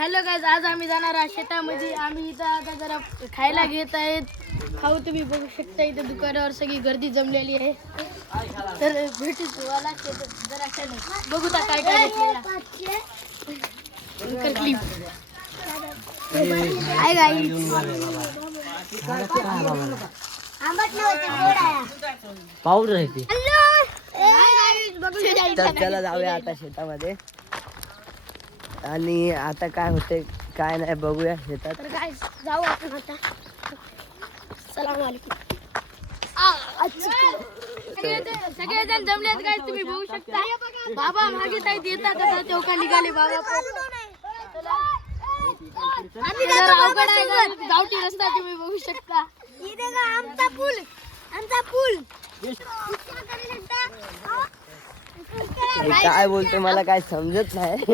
Hello guys, आज आम्ही जाणार आहे शेतामध्ये. आम्ही इथं आता जरा खायला घेत आहेत. खाऊ तुम्ही बघू शकता, इथं दुकानावर सगळी गर्दी जमलेली आहे. तर भेटू तुम्हाला जरा बघू तर काय काय पाऊस राहते. त्याला जाऊया आता शेतामध्ये आणि आता काय होते काय नाही बघूया शेतात. तर काय जाऊ आपण आता. सलाम अलैकुम. सगळेजण जमलेत काय तुम्ही बघू शकता. बाबा मागे ताई देतात आता तेव्हा निघाले बाबा. गावठी रस्ता तुम्ही बघू शकता. आमचा पूल काय बोलते मला काय समजत नाही.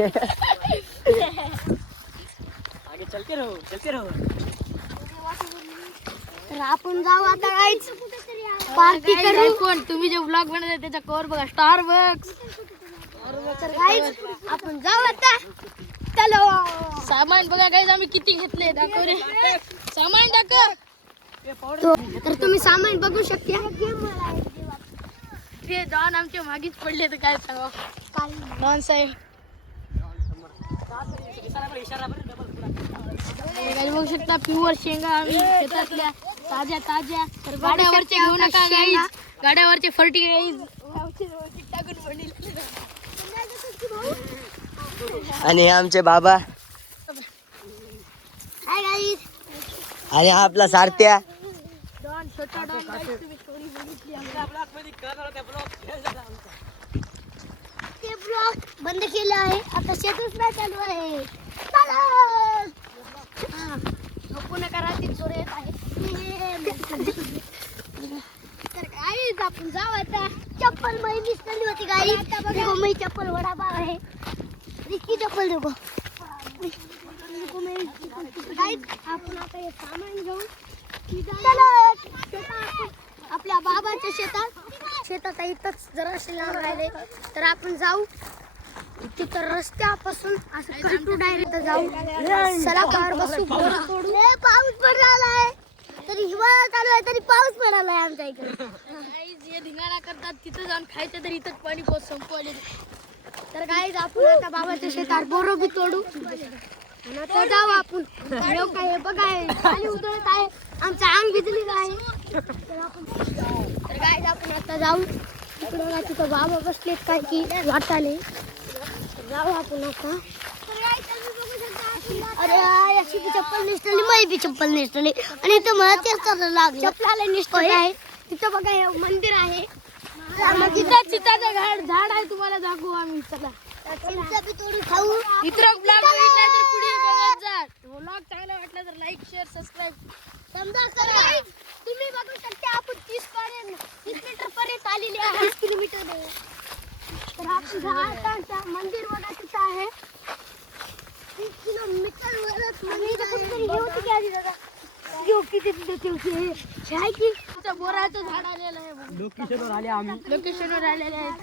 तर आपण जाऊ आता गाईच पार्टी करू. कोण तुम्ही जे ब्लॉग बनवता त्याच्या कवर बघा स्टारबक्स. तर गाईच आपण जाऊ आता. चलो सामान बघा गाईज आम्ही किती घेतले दाखव रे. सामान दाखव. तर तुम्ही सामान बघू शकता. ते डॉन आमच्या मागीच पडले तर काय सांगा. डॉन साहेब बघू शकता प्युअर शेंगा आम्ही शेतातल्या ताज्या ताज्या. गाड्यावरचे घेऊ नका गाईज, गाड्यावरचे फर्टिलायझर टाकून पडले. आणि हे आमचे बाबा हाय गाईज. आणि हा आपला सारथ्या. डॉन छोटा डॉन गाईज तुम्ही स्टोरी बघितली आमच्या ब्लॉग मध्ये ते ब्लॉग बंद केला आहे. आता शेतच नाही चालू आहे. नको नका रात्री चोर येत आहे. तर गाईज आपण जाऊ आता. चप्पल मै दिसली होती गाईज. मी चप्पल वडापाव आहे. इसकी चप्पल देखो. गाईज आपण आता हे सामान घेऊन आपल्या बाबाच्या शेतात इथंच जराशी लांब राहिले. तर आपण जाऊ तिथं रस्त्यापासून असं कंटू डायरेक्ट जाऊ. सलाकावर बसू. तोडू. पाऊस पडायला आहे. तरी हिवाळा चालू आहे तरी पाऊस पडायला आहे आमच्या इकडे. जे धिंगाणा करतात तिथं जाऊन खायचं तर इथंच पाणी पोहोच संपवले. तर गाईज आपण आता बाबाच्या शेतात बोरं बी तोडू. आता जाऊ आपण. काय बघा पाणी उतरत आहे. आमचं अंग भिजलेलं आहे. तर गाईज आपण आता जाऊ तिकडं. तिथं बाबा बसलेत काय की वाटाले. जाऊ आपण आता. अरे याची बी चप्पल निसटली, मै बी चप्पल निसटली. आणि इथं मला तेच करायला लागलं. चप्पलाला निसटली आहे. तिथं बघा हे मंदिर आहे. तिथं चिताचं झाड आहे. तुम्हाला दाखवू आम्ही. चला चिंचा बी तोडून खाऊ. इतर ब्लॉग बघितला तर पुढे बघत जा. ब्लॉग चांगला वाटला तर लाईक शेअर सबस्क्राईब समजा करा. तुम्ही बघू शकता आपण 30 मीटर पर्यंत आलेले आहे. 30 किलोमीटर. तर आपण मंदिर बघा तिथं आहे. 30 किलोमीटर वरच मंदिर आहे. किती बोराचं झाड आलेलं आहे. लोकेशनवर आले आम्ही. लोकेशनवर आलेले आहेत.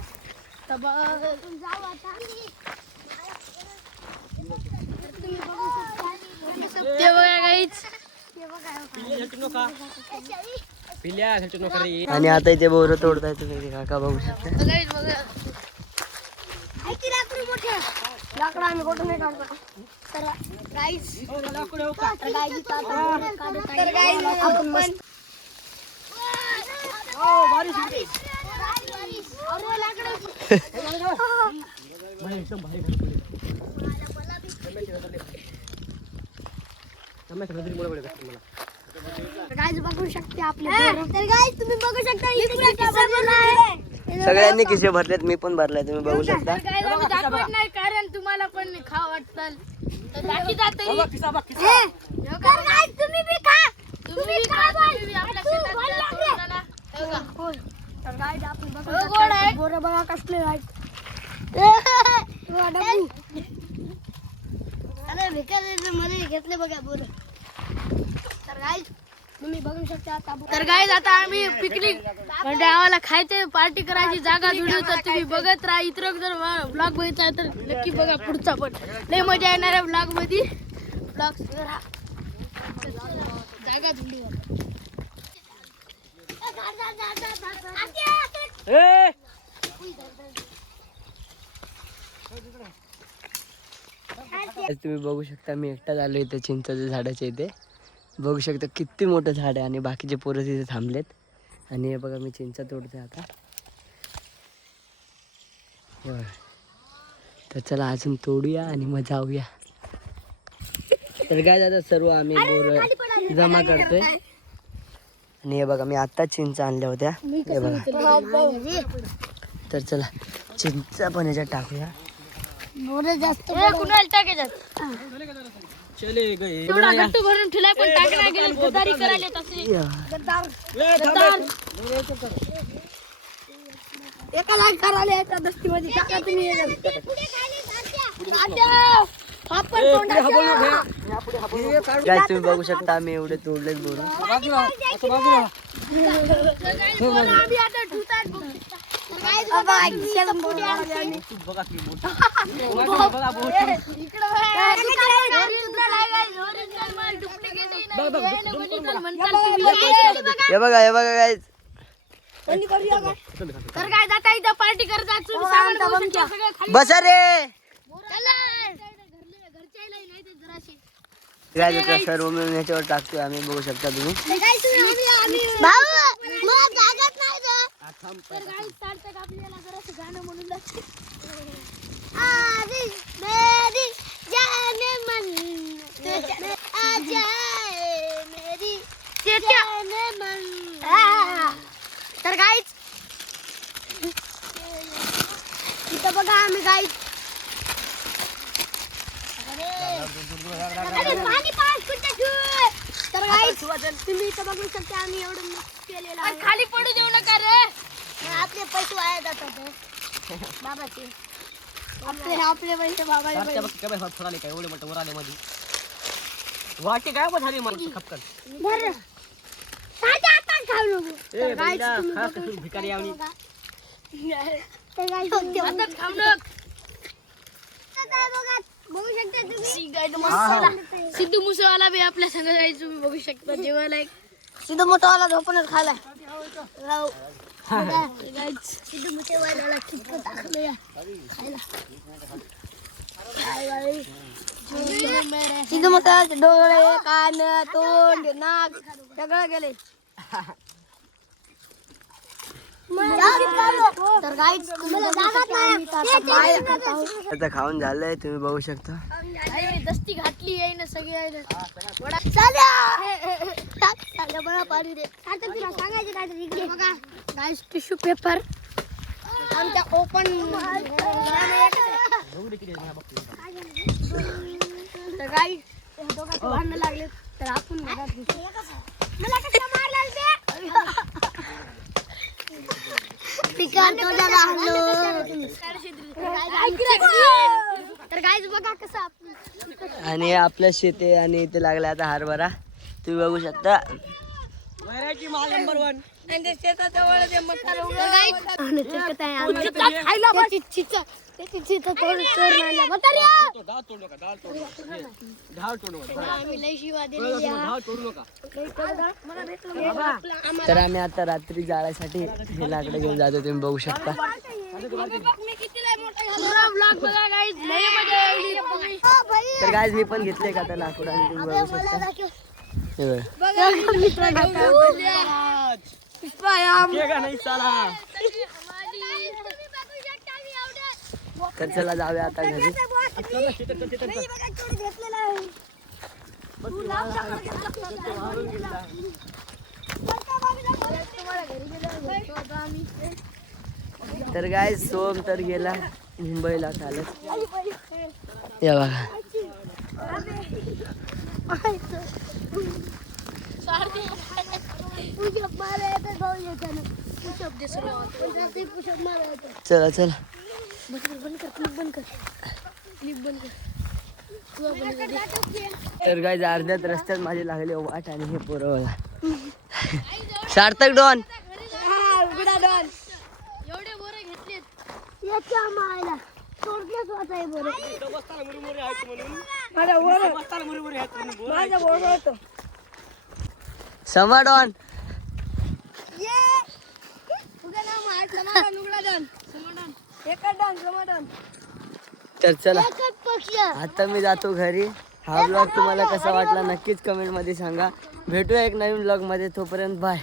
तर जाऊ आता. ते बघा गाईच. आणि आता इथे बोरं तोडताय तुम्ही काका बघू शकता. लाकडं आम्ही कुठून नाही काढतो. तर गाईज गाईज बघू शकते आपले. तर गाईज तुम्ही बघू शकता सगळ्यांनी खिसे भरलेत. मी पण भरलाय तुम्ही बघू शकता. नाही कारण तुम्हाला पण खा वाटतं. तुम्ही बी खा. तुम्ही बोर बघा कसले मध्ये घेतले बघा बोर. तर गाईज तुम्ही बघू शकता आता. तर गाईज आता आम्ही पिकनिक म्हणजे आम्हाला खायचे पार्टी करायची जागा जुळली तर तुम्ही बघत राहा. इतर जर ब्लॉग बघितला तर नक्की बघा पुढचा पण लय मजा येणार आहे ब्लॉग मध्ये. ब्लॉग जागा जुळली तुम्ही बघू शकता मी एकटा आलो इथे चिंचाच्या झाडाच्या इथे. बघू शकता किती मोठं झाड आहे आणि बाकीचे पोरं तिथे थांबलेत. आणि हे बघा मी चिंचा तोडते आता. हे बघा. तर चला अजून तोडूया आणि मग जाऊया. तर काय आता सर्व आम्ही बोर जमा करतोय. आणि हे बघा मी आता चिंचा आणल्या होत्या. हे बघा. तर चला चिंचा पण याच्यात टाकूया. जास्त कुणाला टाकायच्यात तेवढा गट्टू भरून ठेवलाय पण टाकण्या गेलं गद्दारी करायला तसे गद्दार. एका लाख करायला एका दस्तीमध्ये टाका तुम्ही. काय तुम्ही बघू शकता आम्ही एवढे तोडलेत बोर. आम्ही आता ठुतात बघ. हे बघा काय तर काय जाता इथं पार्टी करतात बसा रे. काय आता सर्व मिळून याच्यावर टाकतोय आम्ही. बघू शकता तुम्ही. आपल्याला जरा गाणं म्हणून तर गाईच इथं बघा आम्ही गाईच तर गाईच तुम्ही इथं बघू शकता आम्ही एवढं मिक्स केलेलं आहे. खाली पडू देऊ नका रे. आपले पैसे वाया जातात बाबाचे. आपले पैसे बाबाचे काय एवढे मोठे वर आले मध्ये वाटे काय पण झाली मला खपकन. बरं आता खाऊ नको. तर गाईच तुम्ही भिकारी आवणी. आता खाऊ नका. बघू शकता तुम्ही. सिद्धू मुसेवाला बी आपल्या संग जायचं तुम्ही बघू शकता जेवायला. सिद्धू मोठवाला झोपूनच खायला. सिद्धू मोठेवाला चिपकं टाकलं या खायला. सिद्धू मोठ्याचे डोळे कान तोंड नाक सगळं गेले. तर गाईच आता खाऊन झालंय तुम्ही बघू शकता. दस्ती घातली आहे ना सगळी पाणी दे. सांगायचं काय इकडे बघा गाईस टिश्यू पेपर आमच्या ओपन. तर गाईस दोघांचे भांडण लागले तर आपण मला कसं मारलं तर गाईस बघा कसं. आणि आपलं शेत आहे आणि इथे लागला आता हरभरा तुम्ही बघू शकता. तर आम्ही आता रात्री जाळ्यासाठी हे लाकडं घेऊन जातो तुम्ही बघू शकता. तर गाईज मी पण घेतले का आता लाकूड आणि तुम्ही बघू शकता. हे तर चला जाऊया आता घरी. तर काय सोम तर गेला मुंबईला चालत. या बघा चला चला. तर काय अर्ध्यात रस्त्यात माझी लागली वाट आणि हे पोरं बघा सार्थक डॉन. एवढे बोरं घेतलेत. याच्या मायला सोडण्याच वाचाय बरं. समा डॉन. तर चला एकच पक्ष. आता मी जातो घरी. हा ब्लॉग तुम्हाला कसा वाटला नक्कीच कमेंट मध्ये सांगा. भेटूया एक नवीन ब्लॉग मध्ये. तोपर्यंत बाय.